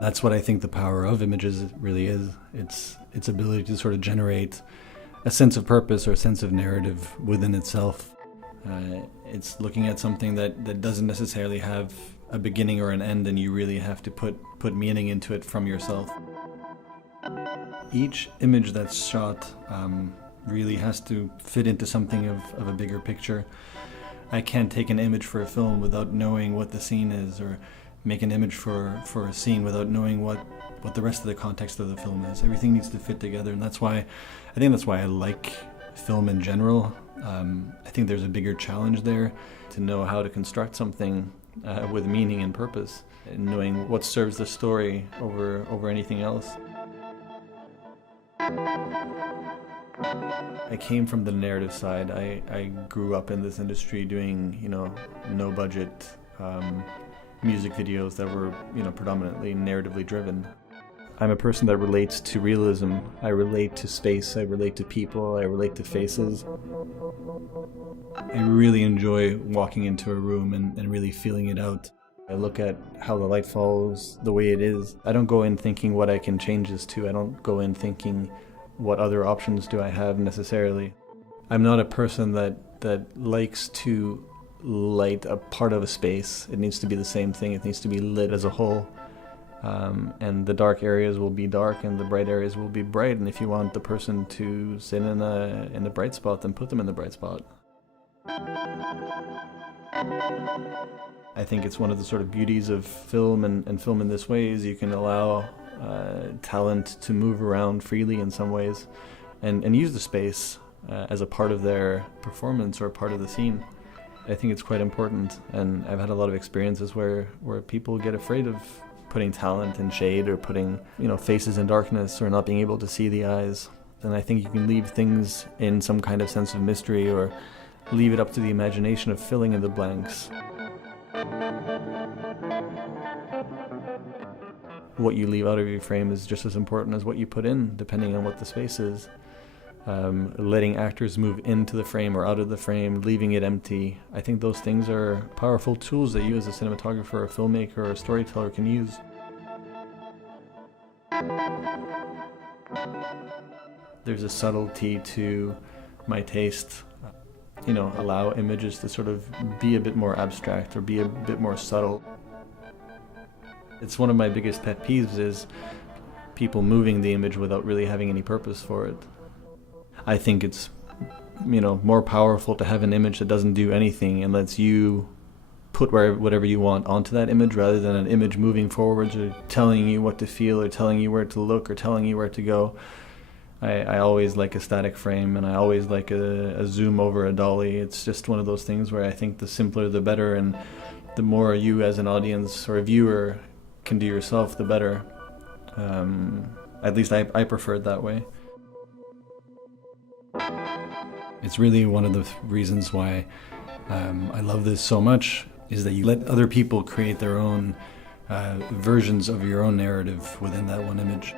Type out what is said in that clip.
That's what I think the power of images really is. It's its ability to sort of generate a sense of purpose or a sense of narrative within itself. It's looking at something that doesn't necessarily have a beginning or an end, and you really have to put meaning into it from yourself. Each image that's shot really has to fit into something of a bigger picture. I can't take an image for a film without knowing what the scene is, or make an image for a scene without knowing what the rest of the context of the film is. Everything needs to fit together, and that's why I like film in general. I think there's a bigger challenge there to know how to construct something with meaning and purpose, and knowing what serves the story over anything else. I came from the narrative side. I grew up in this industry doing, no budget music videos that were, predominantly narratively driven. I'm a person that relates to realism. I relate to space, I relate to people, I relate to faces. I really enjoy walking into a room and really feeling it out. I look at how the light falls the way it is. I don't go in thinking what I can change this to. I don't go in thinking what other options do I have necessarily. I'm not a person that likes to light a part of a space. It needs to be the same thing. It needs to be lit as a whole. And the dark areas will be dark and the bright areas will be bright. And if you want the person to sit in the bright spot, then put them in the bright spot. I think it's one of the sort of beauties of film and film in this way is you can allow talent to move around freely in some ways and use the space as a part of their performance or part of the scene. I think it's quite important, and I've had a lot of experiences where people get afraid of putting talent in shade or putting faces in darkness or not being able to see the eyes. And I think you can leave things in some kind of sense of mystery or leave it up to the imagination of filling in the blanks. What you leave out of your frame is just as important as what you put in, depending on what the space is. Letting actors move into the frame or out of the frame, leaving it empty. I think those things are powerful tools that you as a cinematographer, a filmmaker, or a storyteller can use. There's a subtlety to my taste. Allow images to sort of be a bit more abstract or be a bit more subtle. It's one of my biggest pet peeves is people moving the image without really having any purpose for it. I think it's, more powerful to have an image that doesn't do anything and lets you put whatever you want onto that image rather than an image moving forwards or telling you what to feel or telling you where to look or telling you where to go. I always like a static frame, and I always like a zoom over a dolly. It's just one of those things where I think the simpler the better, and the more you as an audience or a viewer can do yourself, the better. At least I prefer it that way. It's really one of the reasons why I love this so much, is that you let other people create their own versions of your own narrative within that one image.